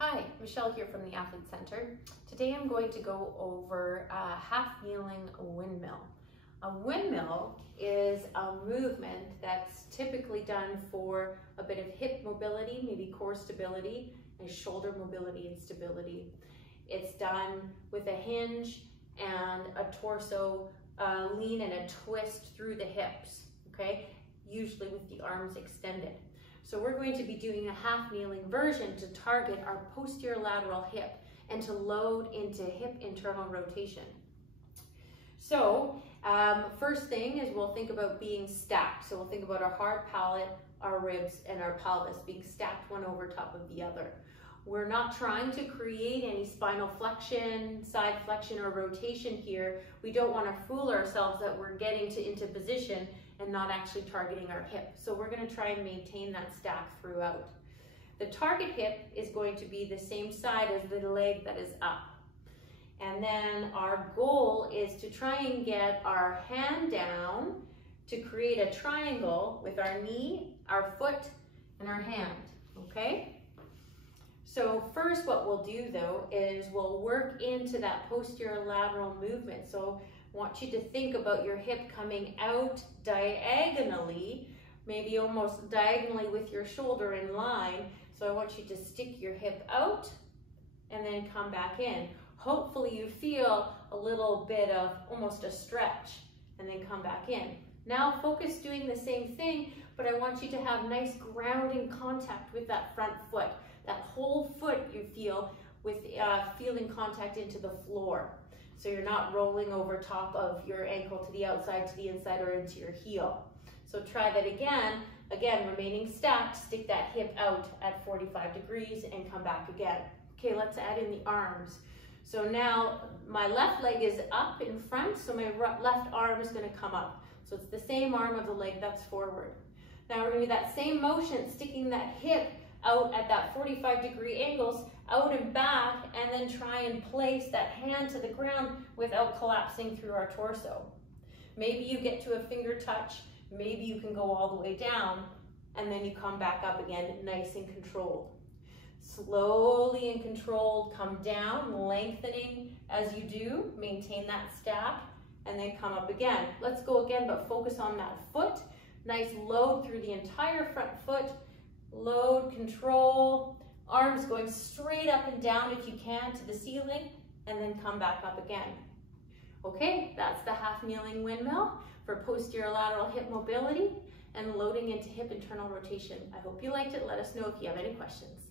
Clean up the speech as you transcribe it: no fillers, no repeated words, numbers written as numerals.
Hi, Michelle here from the Athlete Center. Today I'm going to go over a half kneeling windmill. A windmill is a movement that's typically done for a bit of hip mobility, maybe core stability, and shoulder mobility and stability. It's done with a hinge and a torso lean and a twist through the hips, okay? Usually with the arms extended. So we're going to be doing a half kneeling version to target our posterior lateral hip and to load into hip internal rotation. So first thing is we'll think about being stacked. So we'll think about our hard palate, our ribs, and our pelvis being stacked one over top of the other. We're not trying to create any spinal flexion, side flexion, or rotation here. We don't want to fool ourselves that we're getting into position and not actually targeting our hip. So we're going to try and maintain that stack throughout. The target hip is going to be the same side as the leg that is up. And then our goal is to try and get our hand down to create a triangle with our knee, our foot, and our hand, okay? So first what we'll do though is we'll work into that posterior lateral movement. So I want you to think about your hip coming out diagonally, maybe almost diagonally with your shoulder in line. So I want you to stick your hip out and then come back in. Hopefully you feel a little bit of almost a stretch and then come back in. Now focus doing the same thing, but I want you to have nice grounding contact with that front foot. That whole foot you feel with feeling contact into the floor. So you're not rolling over top of your ankle to the outside, to the inside, or into your heel. So try that again. Again, remaining stacked, stick that hip out at 45 degrees and come back again. Okay, let's add in the arms. So now my left leg is up in front, so my left arm is gonna come up. So it's the same arm of the leg that's forward. Now we're gonna do that same motion, sticking that hip out at that 45-degree angles, out and back, and then try and place that hand to the ground without collapsing through our torso. Maybe you get to a finger touch, maybe you can go all the way down, and then you come back up again, nice and controlled. Slowly and controlled, come down, lengthening as you do, maintain that stack, and then come up again. Let's go again, but focus on that foot. Nice load through the entire front foot. Load, control, arms going straight up and down if you can to the ceiling, and then come back up again. Okay, that's the half kneeling windmill for posterior lateral hip mobility and loading into hip internal rotation. I hope you liked it. Let us know if you have any questions.